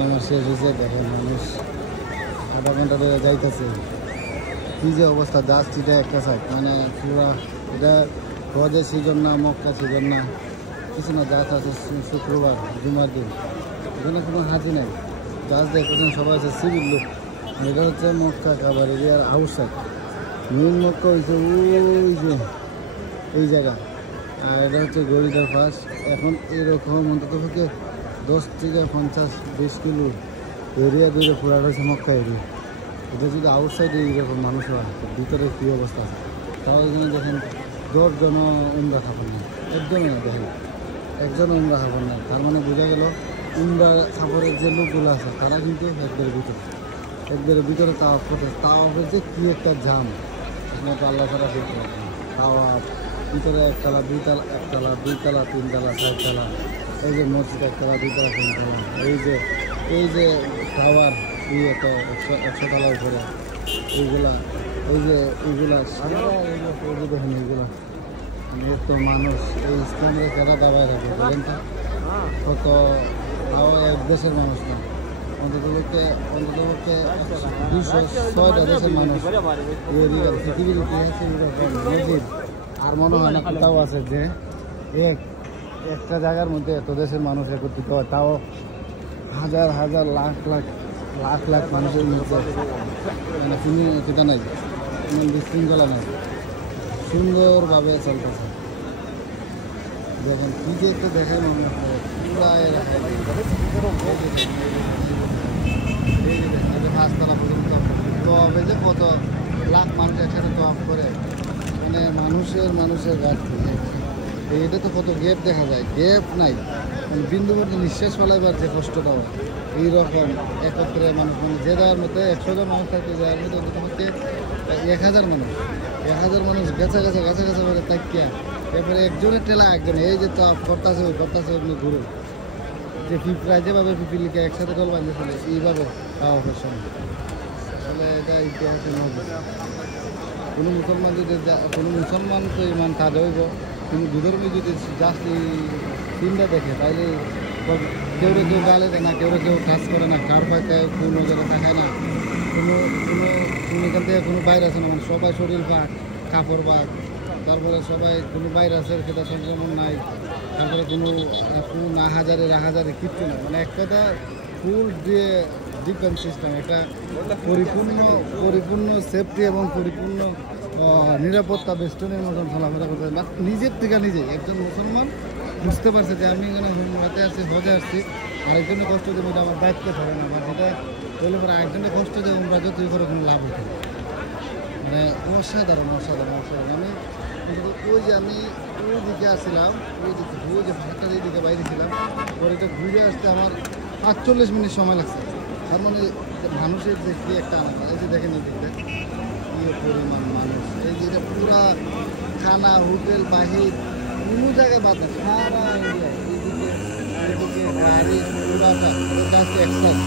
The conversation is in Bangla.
নামাজ শেষ হয়েছে, দেখেন মানুষ আধা ঘন্টা ধরে যাইতেছে। কী যে অবস্থা, জাস্ট এটা একটা সাইড, মানে পুরা এটা হজের সিজন না, মক্কা সিজন না, কিছু না, জাস্ট আছে শুক্রবার জুমার দিন, এখানে কোনো হাজি নাই, জাস্ট দেখতেছেন সবাই আছে সিভিল লোক। এটা হচ্ছে মক্কা কাবার এরিয়ার আউটসাইড, মেইন মক্কা হয়েছে ওই যে এই জায়গা, আর এটা হচ্ছে গরিদার পাস। এখন এরকম অন্তত থেকে 10 থেকে 50-20 কিলো এরিয়া দূরে পুরাটা হচ্ছে মক্কা এরিয়া। এটা যদি আউটসাইডে এইরকম মানুষ হয়, ভিতরে কী অবস্থা আছে। তাও এখানে দেখেন 10 জনও উমরা খাবার নেই, একদমই না, দেখেন একজন উমরা খাবার নেই। তার মানে বোঝা গেল উমরা খাবারের যে লোকগুলো আছে তারা কিন্তু একবারের ভিতরে তাওয়াফ করতে, তাওয়াফের যে কী একটা জাম, আপনার তো আল্লাহ তারা দেখতে পাচ্ছেন। তাওয়াফ ভিতরে একতলা, দুইতলা, তিনতলা, চারতলা, এই যে মসজিদ একতলা, দুইতলা, তিনতলা, এই যে টাওয়ার এত 100 তলার উপরে, এইগুলা এইগুলা দেখেন, এইগুলা তো মানুষ এই স্থানে যারা দাবায় রাখবে বলেন তো, কত এক দেশের মানুষ না, অন্ততপক্ষে 206টা দেশের মানুষ পৃথিবীর ইতিহাসে মসজিদ আর মনে হয় না কোথাও আছে যে একটা জায়গার মধ্যে এত দেশের মানুষ একত্রিত হয়, তাও হাজার হাজার লাখ লাখ মানুষের মধ্যে, মানে কোনো এটা নাই, কোনো বিশৃঙ্খলা নাই, সুন্দরভাবে চলতেছে। দেখেন কী যে একটা দেখেন পাঁচতলা পর্যন্ত তবে যে কত লাখ মানুষ একসাথে তো অফ করে, মানে মানুষের গাছ থেকে এটা তো কত গ্যাপ দেখা যায়, গ্যাপ নাই, মানে বিন্দু বিন্দু নিঃশ্বাস ফেলাইবার যে কষ্টটা হয় এইরকম একত্রে মানুষ, মানে যে যাওয়ার মধ্যে 100 জন মানুষ থাকতে যাওয়ার মধ্যে অন্তত 1000 মানুষ গেছা করে তাকিয়া, এরপরে একজনের টেলা একজন এই যে তো করতেছে এমনি ঘুরে, যে পিঁপড়ায় যেভাবে পিপিলিকে একসাথে কল বাঁধে ফেলে এইভাবে তাওয়াফের সময়। আসলে এটা ইতিহাসের মধ্যে কোনো মুসলমান তো ইমান কাজ হইব, কিন্তু বিধর্মী যদি জাস্ট এই সিনটা দেখে তাইলে কেউ গালে দেয় না, কেউ কাজ করে না, কার পায় কোনো জায়গায় দেখায় না, কোনো এখান থেকে কোনো বাইরে আছে না, মানে সবাই শরীর পাক, কাপড় পাক, তারপরে সবাই কোনো ভাইরাসের সেটা সংক্রমণ নাই, তারপরে কোনো না হাজারে কিচ্ছু না, মানে এক কথা ফুল দিয়ে ডিফেন্স সিস্টেম, একটা পরিপূর্ণ সেফটি এবং পরিপূর্ণ নিরাপত্তা বেষ্টনের মতন চলাফেরা করতে হবে। নিজের থেকে নিজে একজন মুসলমান বুঝতে পারছে যে আমি এখানে হুমরাতে আসছি, হজে আসছি, আরেকজনের কষ্ট দেবো, এটা আমার দায়িত্ব থাকে না, আমার যেটা হইলে পরে আরেকজনের কষ্ট দেবো উমরা যতই করে কোনো লাভ হতো, মানে অসাধারণ। আমি ওই যে আমি ওই দিকে আসছিলাম, ওই যে ভাটার এই দিকে বাইরে ছিলাম, পরে এটা ঘুরে আসতে আমার 48 মিনিট সময় লাগছে। তার মানে মানুষের যে কী একটা আলাদা, এই যে দেখেন এই দিকটা কী পরিমাণ মানুষ, এই যে এটা পুরা খানা হোটেল বাহির কোনো জায়গায় বাদ না, সারা এরিয়া এইদিকে গাড়ি পুরাটা জাস্ট এক সাইড।